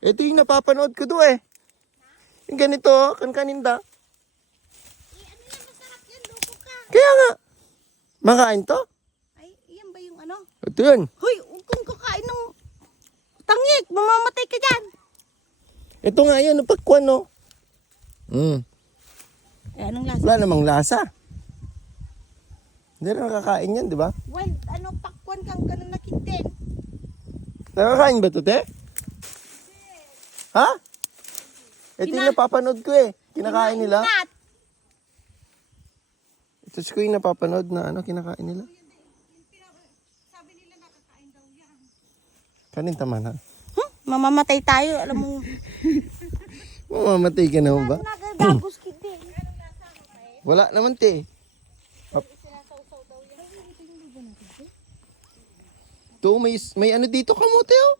Ito yung napapanood ko doon eh. Yung ganito, kaninda. Ano yan, masarap yan, loko ka. Kaya nga. Makain to? Ay, iyan ba yung ano? Ito yun. Hoy, huwag kang kakain ng tangik. Mamamatay ka dyan. Ito nga yan, napagkuhan no. Eh, anong lasa? Wala namang lasa. Hindi na nakakain yan, di ba? Well, ano, pakwan kang ganun na kintin. Nakakain ba ito, te? Ha? Ito yung napapanood ko eh. Kinakain nila. Ingat. Ito ko yung napapanood na ano, kinakain nila. Sabi nila nakakain daw yan. Kanin tama na. Mamamatay tayo, alam mo. Mamamatay ka naman ba? Nagagagos kintin. Wala naman, te. Sinasawsaw daw yan. Ito, may ano dito kamote oh.